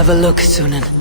have a look, Sunan.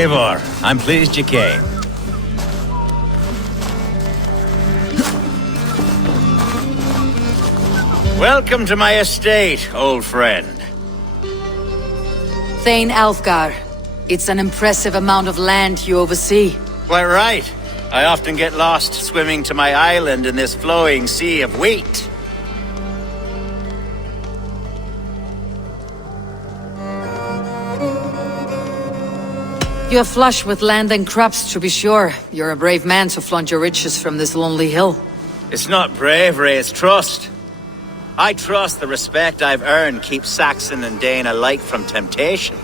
Eivor, I'm pleased you came. Welcome to my estate, old friend. Thane AELFGAR. It's an impressive amount of land you oversee. Quite right. I often get lost swimming to my island in this flowing sea of wheat. You're flush with land and crops, to be sure. You're a brave man to flaunt your riches from this lonely hill. It's not bravery, it's trust. I trust the respect I've earned keeps Saxon and Dane alike from temptation.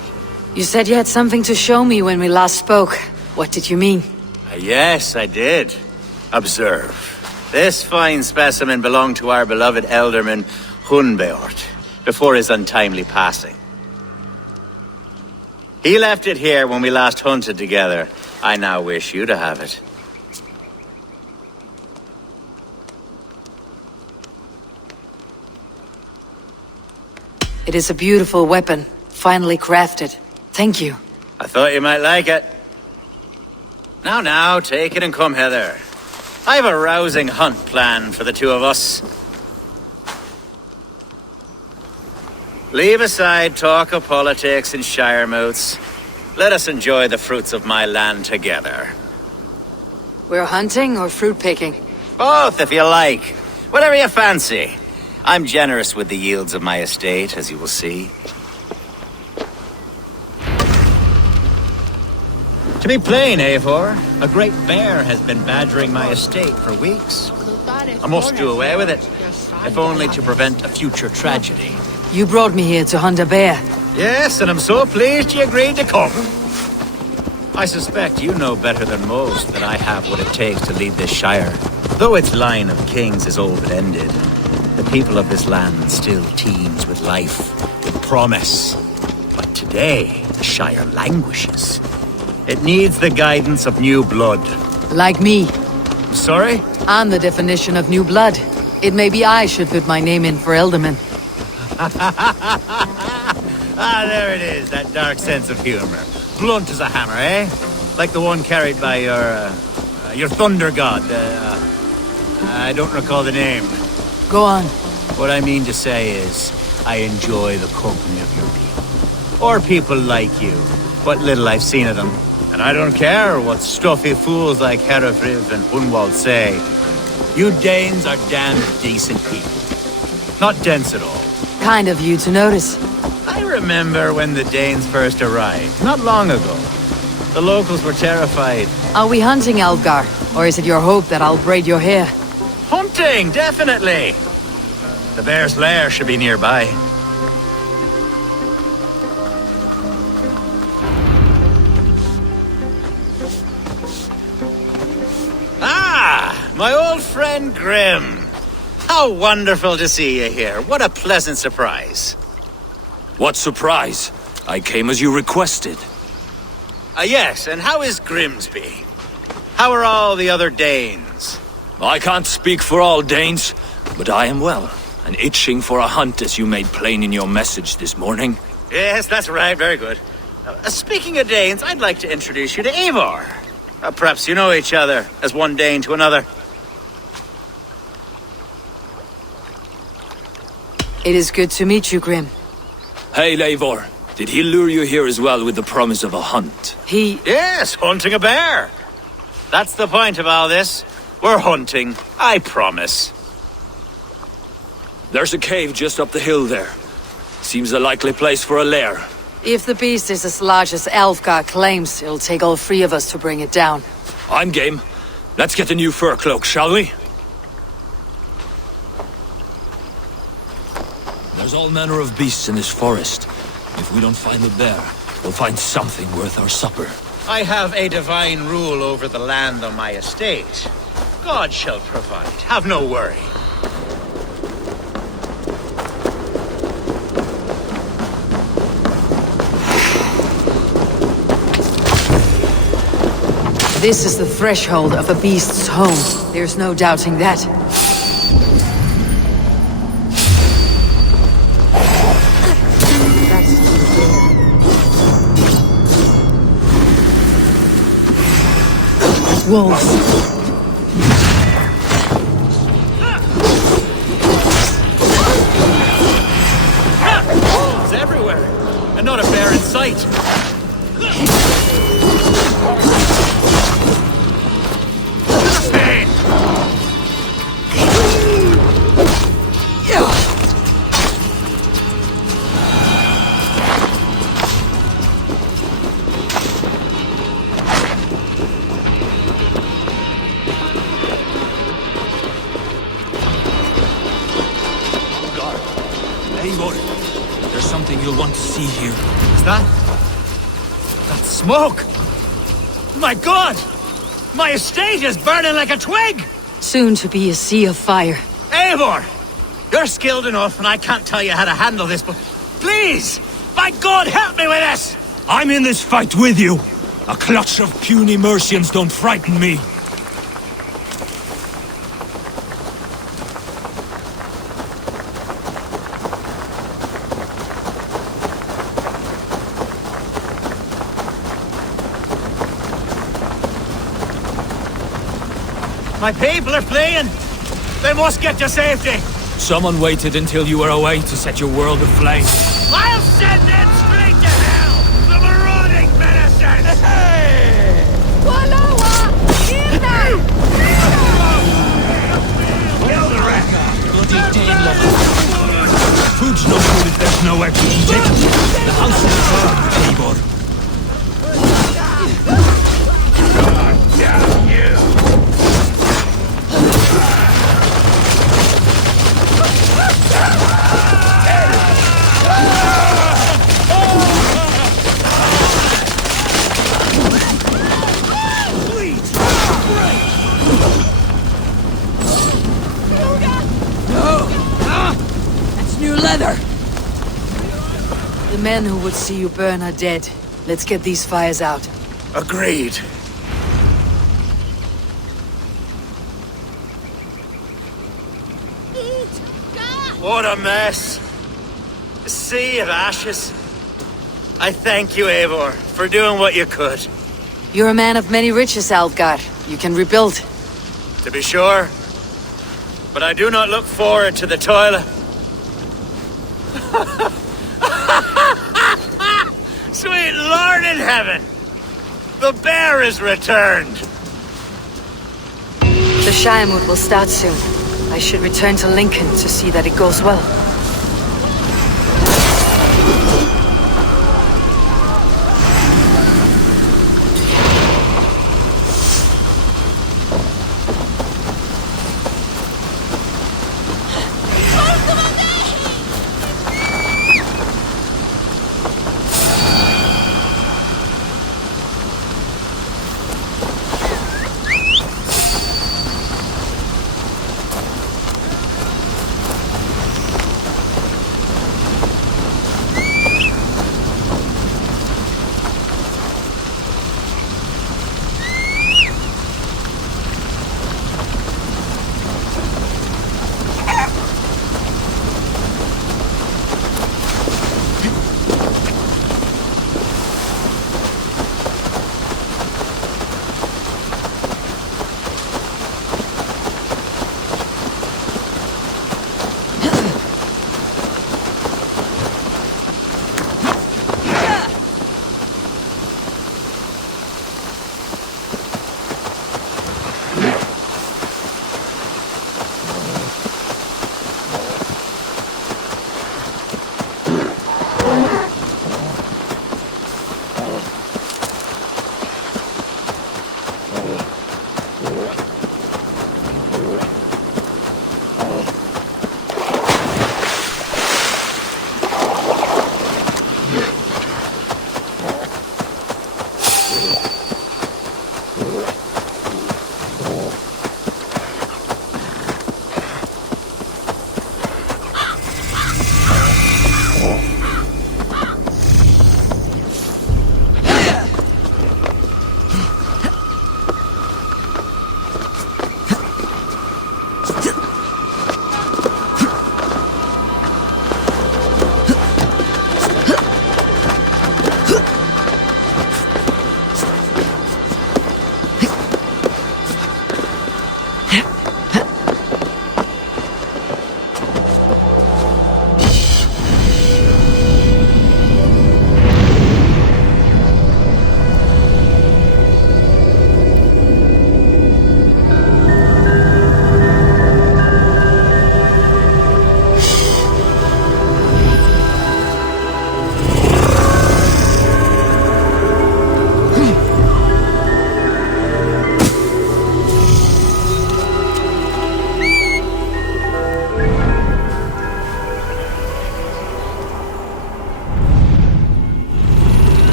You said you had something to show me when we last spoke. What did you mean? Yes, I did. Observe. This fine specimen belonged to our beloved elderman, Hunbeort, before his untimely passing. He left it here when we last hunted together. I now wish you to have it. It is a beautiful weapon, finely crafted. Thank you. I thought you might like it. Now, take it and come hither. I have a rousing hunt planned for the two of us. Leave aside talk of politics and shire moots. Let us enjoy the fruits of my land together. We're hunting or fruit picking? Both, if you like. Whatever you fancy. I'm generous with the yields of my estate, as you will see. To be plain, Eivor, a great bear has been badgering my estate for weeks. I must do away with it, if only to prevent a future tragedy. You brought me here to hunt a bear. Yes, and I'm so pleased you agreed to come. I suspect you know better than most that I have what it takes to lead this shire. Though its line of kings is old and ended, the people of this land still teems with life, with promise. But today, the shire languishes. It needs the guidance of new blood. Like me. Sorry? I'm the definition of new blood. It may be I should put my name in for Elderman. There it is, that dark sense of humor. Blunt as a hammer, eh? Like the one carried by your thunder god. I don't recall the name. Go on. What I mean to say is, I enjoy the company of your people. Or people like you. What little I've seen of them. And I don't care what stuffy fools like Herefriv and Hunwald say. You Danes are damned decent people. Not dense at all. Kind of you to notice. I remember when the Danes first arrived, not long ago. The locals were terrified. Are we hunting AELFGAR? Or is it your hope that I'll braid your hair? Hunting, definitely! The bear's lair should be nearby. Ah! My old friend Grim. How wonderful to see you here. What a pleasant surprise. What surprise? I came as you requested. Yes, and how is Grimsby? How are all the other Danes? I can't speak for all Danes, but I am well, and itching for a hunt as you made plain in your message this morning. Yes, that's right, very good. Speaking of Danes, I'd like to introduce you to Eivor. Perhaps you know each other, as one Dane to another. It is good to meet you, Grim. Hey, Eivor. Did he lure you here as well with the promise of a hunt? Yes, hunting a bear. That's the point of all this. We're hunting, I promise. There's a cave just up the hill there. Seems a likely place for a lair. If the beast is as large as AELFGAR claims, it'll take all three of us to bring it down. I'm game. Let's get a new fur cloak, shall we? There's all manner of beasts in this forest. If we don't find the bear, we'll find something worth our supper. I have a divine rule over the land on my estate. God shall provide. Have no worry. This is the threshold of a beast's home. There's no doubting that. Wolves. fight! Eivor, there's something you'll want to see here. Is that smoke? My God! My estate is burning like a twig! Soon to be a sea of fire. Eivor! You're skilled enough and I can't tell you how to handle this, but please! By God, help me with this! I'm in this fight with you! A clutch of puny Mercians don't frighten me! My people are fleeing! They must get to safety! Someone waited until you were away to set your world aflame. I'll send them straight to hell! The marauding menacers! Kill the rest! Bloody dead. Food's no good if there's no extra to take. The house is burned, Eivor. God damn you! The men who would see you burn are dead. Let's get these fires out. Agreed. What a mess. A sea of ashes. I thank you, Eivor, for doing what you could. You're a man of many riches, AELFGAR. You can rebuild. To be sure. But I do not look forward to the toil. Sweet Lord in heaven! The bear is returned! The Shiremood will start soon. I should return to Lincoln to see that it goes well.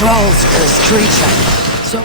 Trolls, cursed creature. So...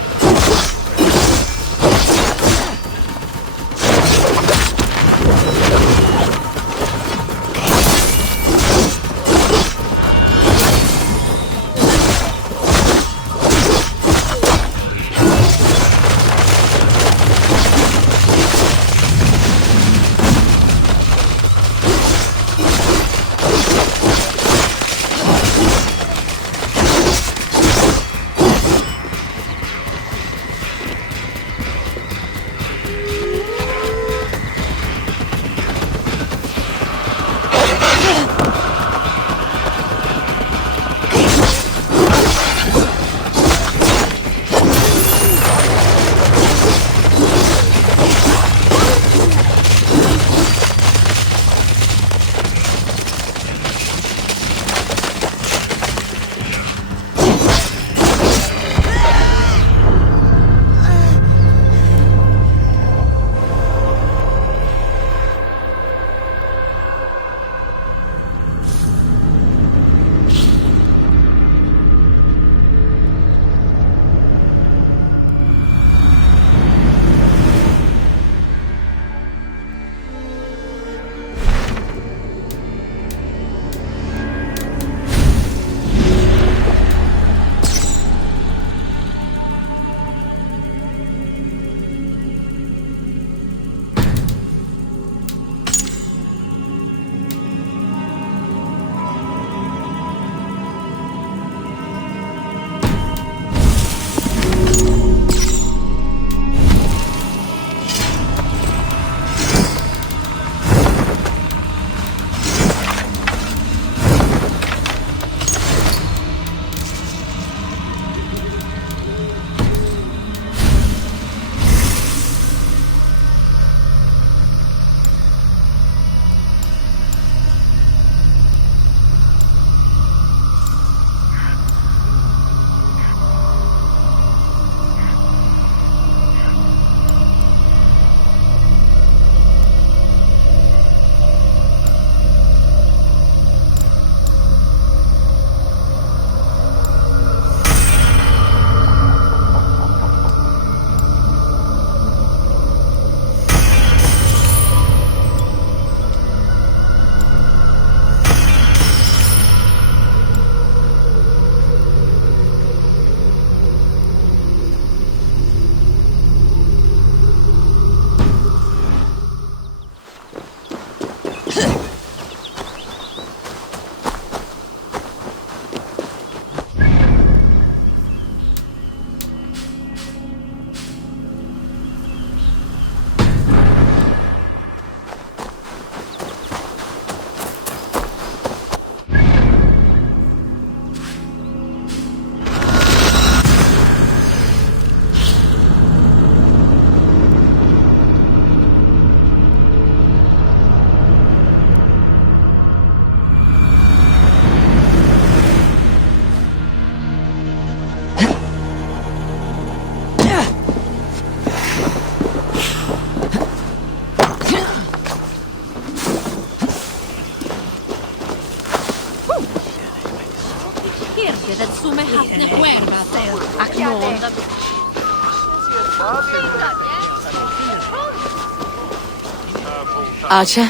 Archer,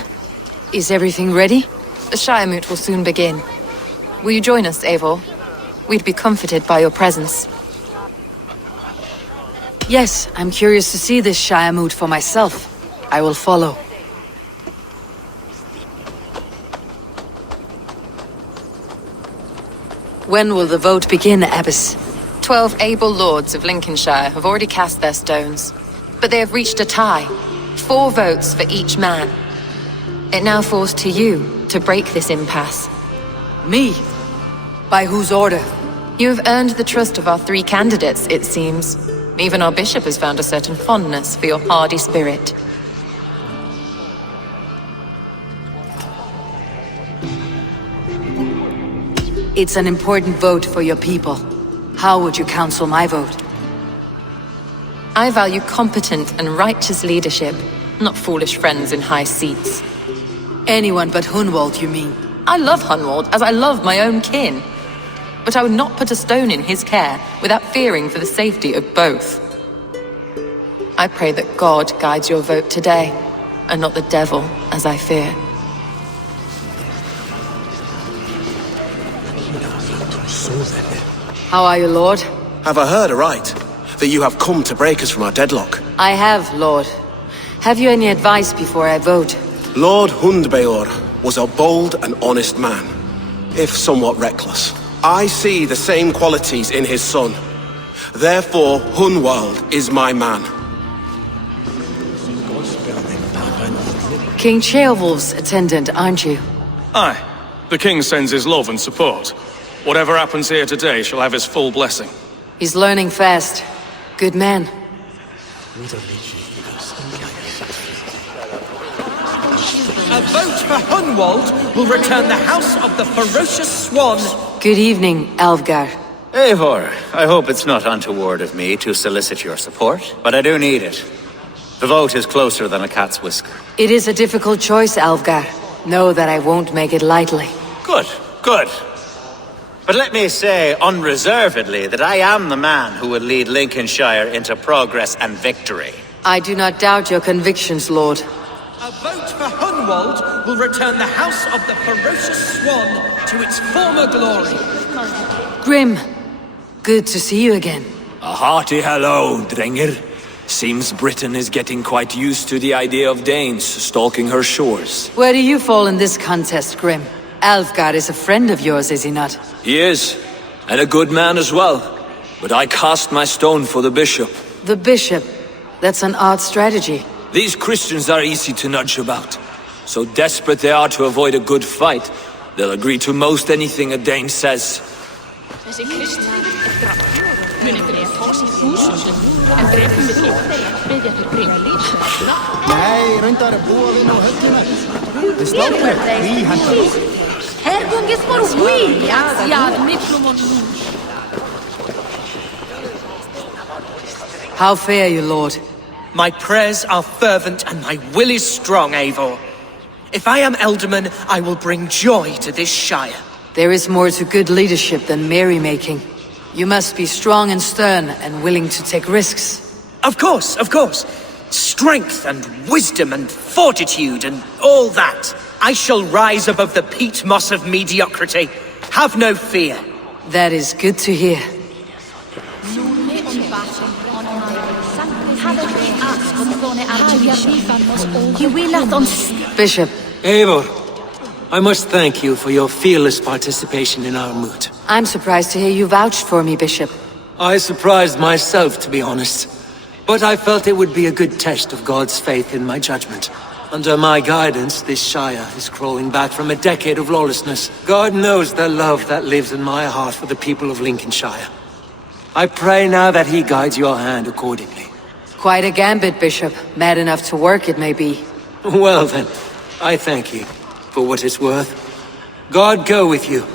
is everything ready? The Shiremoot will soon begin. Will you join us, Eivor? We'd be comforted by your presence. Yes, I'm curious to see this Shiremoot for myself. I will follow. When will the vote begin, Abbess? 12 able lords of Lincolnshire have already cast their stones, but they have reached a tie. 4 votes for each man. It now falls to you to break this impasse. Me? By whose order? You have earned the trust of our 3 candidates, it seems. Even our bishop has found a certain fondness for your hardy spirit. It's an important vote for your people. How would you counsel my vote? I value competent and righteous leadership, not foolish friends in high seats. Anyone but Hunwald, you mean? I love Hunwald as I love my own kin. but I would not put a stone in his care without fearing for the safety of both. I pray that God guides your vote today, and not the devil, as I fear. How are you, Lord? Have I heard aright? That you have come to break us from our deadlock? I have, Lord. Have you any advice before I vote? Lord Hundbeor was a bold and honest man, if somewhat reckless. I see the same qualities in his son. Therefore, Hunwald is my man. King Ceolwulf's attendant, aren't you? Aye. The king sends his love and support. Whatever happens here today shall have his full blessing. He's learning fast. Good man. A vote for Hunwald will return the House of the Ferocious Swan. Good evening, AELFGAR. Eivor, I hope it's not untoward of me to solicit your support, but I do need it. The vote is closer than a cat's whisker. It is a difficult choice, AELFGAR. Know that I won't make it lightly. Good, good. But let me say unreservedly that I am the man who will lead Lincolnshire into progress and victory. I do not doubt your convictions, Lord. A vote for Hunwald will return the House of the Ferocious Swan to its former glory. Grim, good to see you again. A hearty hello, Drenger. Seems Britain is getting quite used to the idea of Danes stalking her shores. Where do you fall in this contest, Grim? AELFGAR is a friend of yours, is he not? He is, and a good man as well. But I cast my stone for the bishop. The bishop? That's an odd strategy. These Christians are easy to nudge about. So desperate they are to avoid a good fight, they'll agree to most anything a Dane says. How fare you, Lord? My prayers are fervent and my will is strong, Eivor. If I am Elderman, I will bring joy to this shire. There is more to good leadership than merrymaking. You must be strong and stern and willing to take risks. Of course, of course. Strength and wisdom and fortitude and all that. I shall rise above the peat moss of mediocrity. Have no fear. That is good to hear. Bishop. Eivor, I must thank you for your fearless participation in our moot. I'm surprised to hear you vouched for me, Bishop. I surprised myself, to be honest. But I felt it would be a good test of God's faith in my judgment. Under my guidance, this shire is crawling back from a decade of lawlessness. God knows the love that lives in my heart for the people of Lincolnshire. I pray now that he guides your hand accordingly. Quite a gambit, Bishop. Mad enough to work, it may be. Well then, I thank you for what it's worth. God go with you.